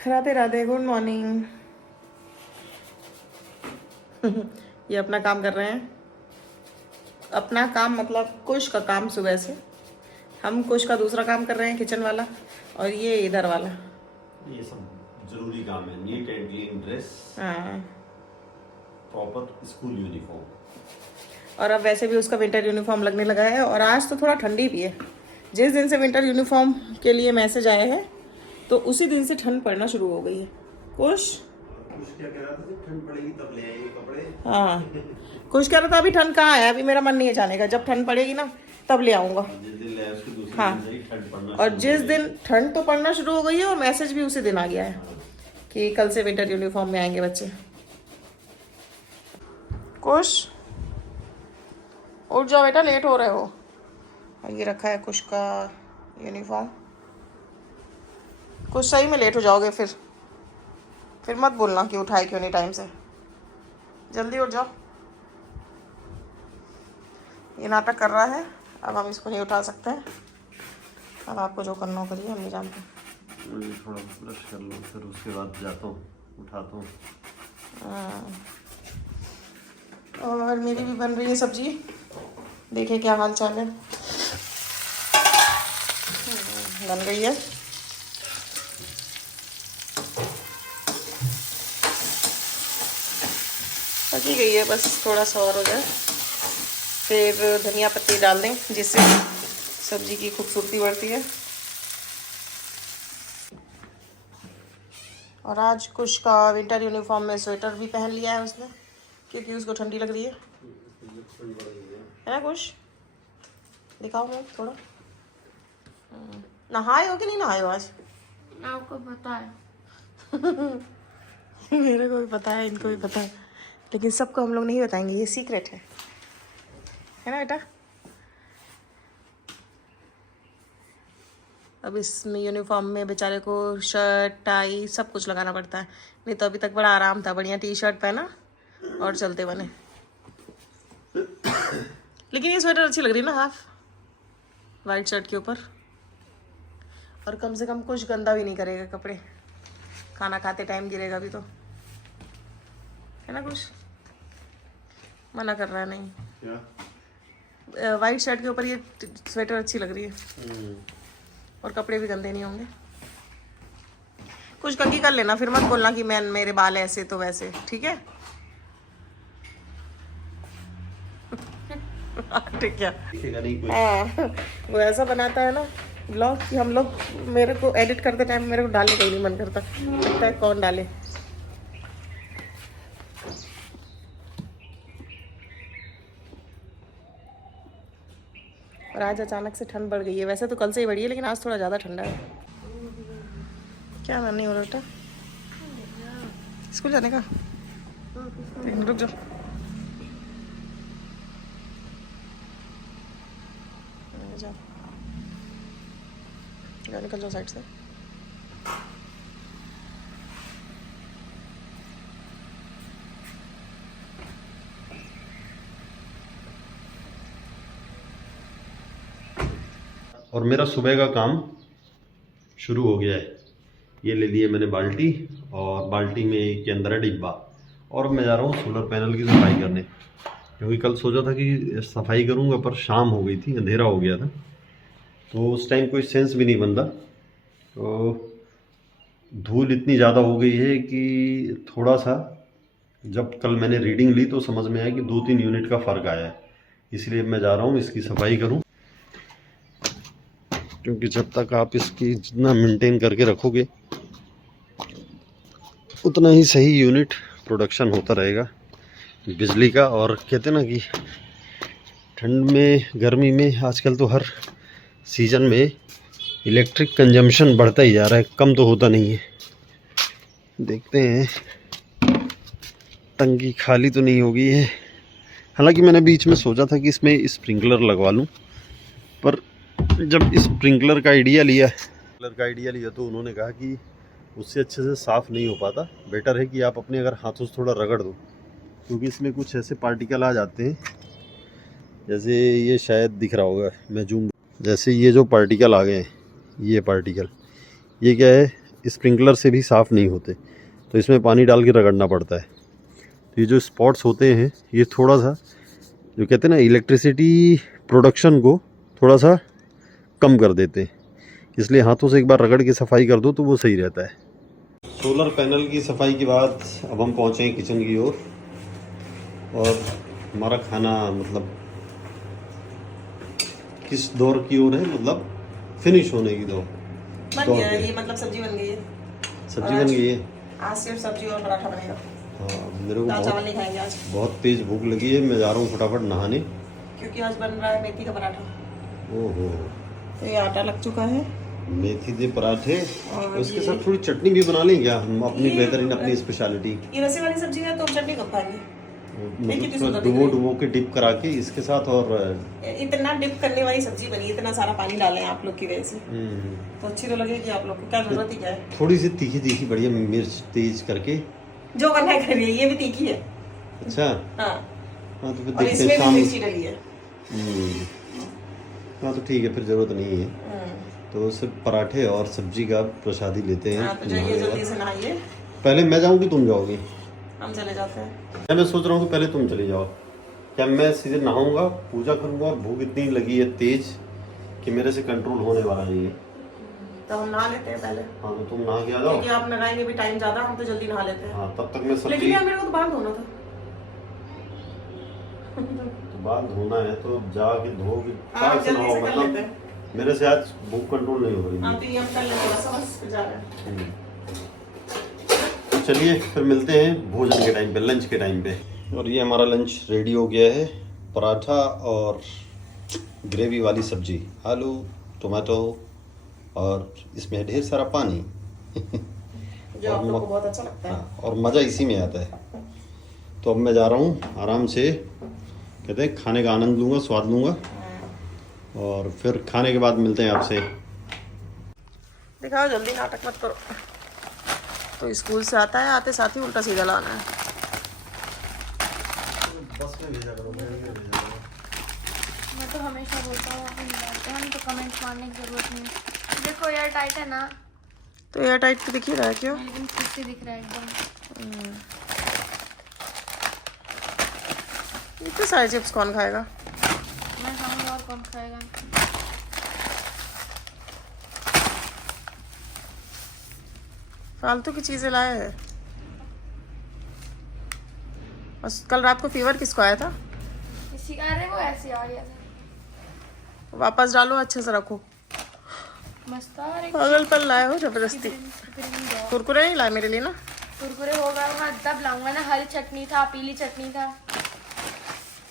Radhe Radhe, good morning. ये अपना काम कर रहे हैं। अपना काम मतलब कुश का काम सुबह से। हम कुश का दूसरा काम कर रहे हैं, किचन वाला, और ये इधर वाला। ये सब जरूरी काम है। नीट एंड क्लीन ड्रेस, हाँ, प्रॉपर स्कूल यूनिफॉर्म। और अब वैसे भी उसका विंटर यूनिफॉर्म लगने लगा है, और आज तो थोड़ा ठंडी भी है। जिस दिन से विंटर यूनिफॉर्म के लिए मैसेज आए हैं तो उसी दिन से ठंड पड़ना शुरू हो गई है। कुश क्या कह रहा था, जब ठंड पड़ेगी तब ले आएंगे कपड़े। हाँ, कुछ कह रहा था अभी ठंड कहाँ है, अभी मेरा मन नहीं है जाने का। जब ठंड पड़ेगी ना तब ले आऊंगा। जिस दिन ले आए उसके दूसरे हाँ, दिन से ही ठंड पड़ना और शुरू जिस हो दिन ठंड तो पड़ना शुरू हो गई है और मैसेज भी उसी दिन आ गया है गई। कि कल से विंटर यूनिफॉर्म में आएंगे बच्चे। कुश उठ जाओ बेटा, लेट हो रहे हो। और ये रखा है कुश का यूनिफॉर्म। कुछ सही में लेट हो जाओगे, फिर मत बोलना कि उठाए क्यों नहीं टाइम से। जल्दी उठ जाओ। ये नाटक कर रहा है, अब हम इसको नहीं उठा सकते हैं। अब आपको जो करना हो करिए, हम नहीं जानते। मुझे थोड़ा ब्रश कर लो, फिर उसके बाद जाता हूँ, उठाता हूँ। और मेरी भी बन रही है सब्जी, देखिए क्या हाल चाल है। बन गई है। पकी गई है, बस थोड़ा सा और हो जाए फिर धनिया पत्ती डाल दें, जिससे सब्जी की खूबसूरती बढ़ती है। और आज कुश का विंटर यूनिफॉर्म में स्वेटर भी पहन लिया है उसने, क्योंकि उसको ठंडी लग रही है ना कुश? दिखाओ मैं थोड़ा। नहाए हो कि नहीं नहाए हो आज? आपको पता है। मेरे को भी पता है, इनको भी पता है, लेकिन सबको हम लोग नहीं बताएंगे, ये सीक्रेट है ना बेटा? अब इसमें यूनिफॉर्म में बेचारे को शर्ट टाई सब कुछ लगाना पड़ता है, नहीं तो अभी तक बड़ा आराम था, बढ़िया टी शर्ट पहना और चलते बने। लेकिन ये स्वेटर अच्छी लग रही है ना, हाफ वाइट शर्ट के ऊपर। और कम से कम कुछ गंदा भी नहीं करेगा कपड़े, खाना खाते टाइम गिरेगा भी तो, है ना? कुछ मना कर रहा है नहीं। क्या? वाइट शर्ट के ऊपर ये स्वेटर अच्छी लग रही है, और कपड़े भी गंदे नहीं होंगे। कुछ कंघी कर लेना, फिर मत बोलना कि मैं मेरे बाल ऐसे तो वैसे, ठीक है? ठीक है। हाँ, वो ऐसा बनाता है ना ब्लॉग कि हम लोग, मेरे को एडिट करते टाइम मेरे को डालने का ही नहीं मन करता, लगता है कौन डाले। और आज अचानक से ठंड बढ़ गई है, वैसे तो कल से ही बढ़ी है, लेकिन आज थोड़ा ज़्यादा ठंडा है। क्या नहीं हो रहा बेटा? स्कूल जाने का? रुक जाओ, जाओ निकल जाओ साइड से। और मेरा सुबह का काम शुरू हो गया है। ये ले लिए मैंने बाल्टी, और बाल्टी में के अंदर है डिब्बा, और मैं जा रहा हूँ सोलर पैनल की सफाई करने, क्योंकि कल सोचा था कि सफाई करूँगा, पर शाम हो गई थी, अंधेरा हो गया था, तो उस टाइम कोई सेंस भी नहीं बनता। तो धूल इतनी ज़्यादा हो गई है कि थोड़ा सा, जब कल मैंने रीडिंग ली तो समझ में आया कि 2-3 यूनिट का फ़र्क आया है। इसलिए मैं जा रहा हूँ इसकी सफाई करूँ, क्योंकि जब तक आप इसकी जितना मेंटेन करके रखोगे उतना ही सही यूनिट प्रोडक्शन होता रहेगा बिजली का। और कहते ना कि ठंड में, गर्मी में, आजकल तो हर सीज़न में इलेक्ट्रिक कंजम्पशन बढ़ता ही जा रहा है, कम तो होता नहीं है। देखते हैं टंकी खाली तो नहीं हो गई है। हालांकि मैंने बीच में सोचा था कि इसमें स्प्रिंकलर लगवा लूं, पर जब स्प्रिंकलर का आइडिया लिया तो उन्होंने कहा कि उससे अच्छे से साफ़ नहीं हो पाता, बेटर है कि आप अपने अगर हाथों से थोड़ा रगड़ दो, क्योंकि इसमें कुछ ऐसे पार्टिकल आ जाते हैं, जैसे ये शायद दिख रहा होगा, मैं जूम, जैसे ये जो पार्टिकल आ गए हैं, ये पार्टिकल, ये क्या है, स्प्रिंकलर से भी साफ़ नहीं होते, तो इसमें पानी डाल के रगड़ना पड़ता है। तो ये जो स्पॉट्स होते हैं ये थोड़ा सा जो कहते हैं ना इलेक्ट्रिसिटी प्रोडक्शन को थोड़ा सा कम कर देते हैं, इसलिए हाथों से एक बार रगड़ के सफाई कर दो तो वो सही रहता है। सोलर पैनल की सफाई के बाद अब हम पहुँचे हैं किचन की ओर, और हमारा खाना मतलब किस दौर की ओर है, मतलब फिनिश होने की दौर। बन गया है ये, मतलब सब्जी बन गई है। सब्जी बन गई है। आज सिर्फ सब्जी और पराठा बनेगा। हाँ, मेरे को दाल चावल बहुत नहीं खाएंगे आज, बहुत तेज़ भूख लगी है। मैं जा रहा हूँ फटाफट नहाने। क्योंकि आज बन रहा है मेथी का पराठा। ओहो, तो ये आटा लग चुका है। मेथी के पराठे, और उसके ये- साथ थोड़ी चटनी भी बना लें क्या हम, अपनी ये- बेहतरीन अपनी स्पेशलिटी। ये रसे वाली सब्जी है तो हम चटनी कब खाएंगे? कितनी मतलब सुंदर डुबो दिख रही डुबो के डिप करा के इसके साथ, और इतना डिप करने वाली सब्जी बनी, इतना सारा पानी डाले हैं आप लोग की वजह से, तो अच्छी तो लगेगी आप लोग को। क्या जरूरत ही क्या है? थोड़ी सी तीखी तीखी बढ़िया मिर्च तेज करके। जो करना है करिए, ये भी तीखी है। अच्छा, हाँ, हाँ तो फिर और देखते इसमें हैं भी शाम। मिर्ची डली है। हाँ तो ठीक है, फिर जरूरत नहीं है। तो सिर्फ पराठे और सब्जी का प्रसादी लेते हैं। हाँ, तो जाइए जल्दी से नहाइए। पहले मैं जाऊँ कि तुम जाओगी? हम चले जाते हैं। मैं सोच रहा हूँ कि पहले तुम चली जाओ। क्या मैं सीधे नहाऊंगा, पूजा करूंगा, और भूख इतनी लगी है तेज कि मेरे से कंट्रोल होने वाला नहीं है। तो हम नहा लेते हैं पहले, हाँ तो तुम नहा के आ जाओ। क्योंकि आप नहाएंगे भी टाइम ज्यादा, हम तो जल्दी नहा लेते हैं। हाँ तब तक मैं लेकिन सब्जी। यार मेरे को तो बाल धोना था। तो बाल धोना है तो जाके धोगे। हाँ, से जल्दी नहाओ, से कर मतलब लेते हैं। मेरे से आज भूख कंट्रोल नहीं हो रही हाँ, है। तो ये हम कर लेंगे, बस बस जा रहे हैं। तो चलिए फिर मिलते हैं भोजन के टाइम पे, लंच के टाइम पे। और ये हमारा लंच रेडी हो गया है। पराठा और ग्रेवी वाली सब्जी, आलू टोमेटो, और इसमें है ढेर सारा पानी। जो आप लोग को बहुत अच्छा लगता है। हाँ, और मज़ा इसी में आता है। तो अब मैं जा रहा हूँ आराम से, कहते हैं खाने का आनंद लूँगा, स्वाद लूँगा, और फिर खाने के बाद मिलते हैं आपसे। दिखाओ जल्दी, नाटक मत करो। तो स्कूल से आता है, आते साथ ही उल्टा सीधा लाना है। बस में भेजा करो, मैं तो हमेशा बोलता हूँ अपन डालते हैं तो कमेंट्स मारने की जरूरत नहीं है। देखो एयर टाइट है ना, तो एयर टाइट तो दिख ही रहा है। क्यों? लेकिन फिट से दिख रहा है एकदम। इतने सारे चिप्स कौन खाएगा? मैं खाऊंगा और कौन खाएगा। फालतू की चीजें लाए हैं। और कल रात को फीवर किसको आया था? किसी अरे वो ऐसे आ गया था। वापस डालो, अच्छे से रखो। मस्त था। और एक पागलपन लाए हो जबरदस्ती। कुरकुरे कुरकुरे नहीं लाए मेरे लिए ना। होगा मैं तब लाऊंगा ना। हरी चटनी था, पीली चटनी था।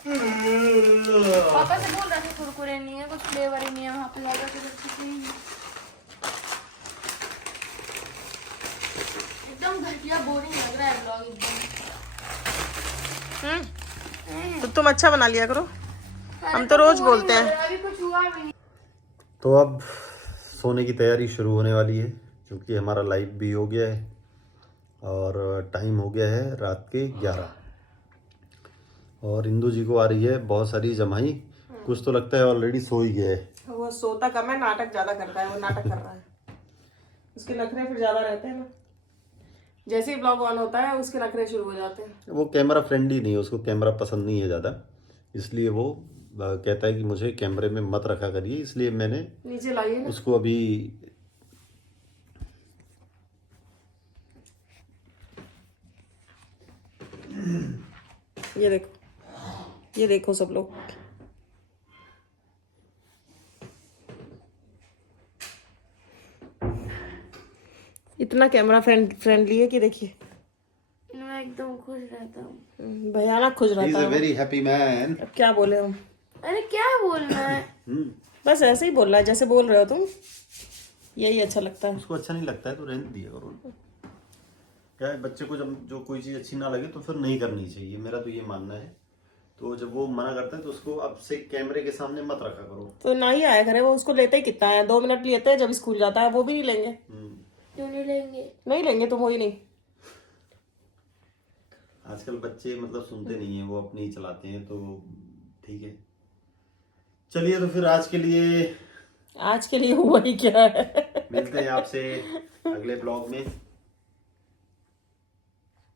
पापा से बोल रहा था कुरकुरे नहीं है, कुछ फ्लेवर ही नहीं है वहाँ पे ज्यादा, कुछ नहीं है। एकदम घटिया बोरिंग लग रहा है ब्लॉग एकदम। तो तुम अच्छा बना लिया करो, हम तो रोज बोलते हैं। अभी कुछ हुआ भी नहीं। तो अब सोने की तैयारी शुरू होने वाली है, क्योंकि हमारा लाइव भी हो गया है और टाइम हो गया है रात के 11। और इंदू जी को आ रही है बहुत सारी जमाई। कुछ तो लगता है ऑलरेडी सो ही गया है। वो सोता कम है, नाटक ज्यादा करता है। वो नाटक कर रहा है, उसके नखरे फिर ज्यादा रहते हैं ना। जैसे ही ब्लॉग ऑन होता है उसके नखरे शुरू हो जाते हैं। वो कैमरा फ्रेंडली नहीं है, उसको कैमरा पसंद नहीं है ज़्यादा, इसलिए वो कहता है कि मुझे कैमरे में मत रखा करिए, इसलिए मैंने नीचे लाइए ना। उसको अभी ये देखो, ये देखो सब लोग। इतना कैमरा फ्रेंडली है कि देखिए, मैं एकदम खुश रहता हूँ। भयानक खुश ही इज रहता अ है। Very happy man. अब क्या बोले हम? अरे क्या बोलना है। बस ऐसे ही बोल रहा है जैसे बोल रहे हो तुम, यही अच्छा लगता है। उसको अच्छा नहीं लगता है तो रहने दिया करो। क्या है, बच्चे को जब जो कोई चीज़ अच्छी ना लगे तो फिर नहीं करनी चाहिए, मेरा तो ये मानना है। तो जब वो मना करता है तो उसको अब से कैमरे के सामने मत रखा करो। तो ना ही आया करे, वो उसको लेते ही कितना है, 2 मिनट लेते हैं जब स्कूल जाता है, वो भी नहीं लेंगे। क्यों नहीं लेंगे? नहीं लेंगे, तुम हो ही नहीं। आजकल बच्चे मतलब सुनते नहीं है, वो अपनी ही चलाते हैं, तो ठीक है। चलिए तो फिर आज के लिए आज के लिए हुआ ही क्या है। मिलते हैं आपसे अगले ब्लॉग में।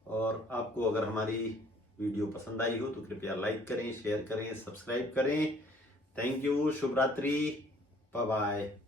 और आपको अगर हमारी वीडियो पसंद आई हो तो कृपया लाइक करें, शेयर करें, सब्सक्राइब करें। Thank you. शुभ रात्रि। Bye bye.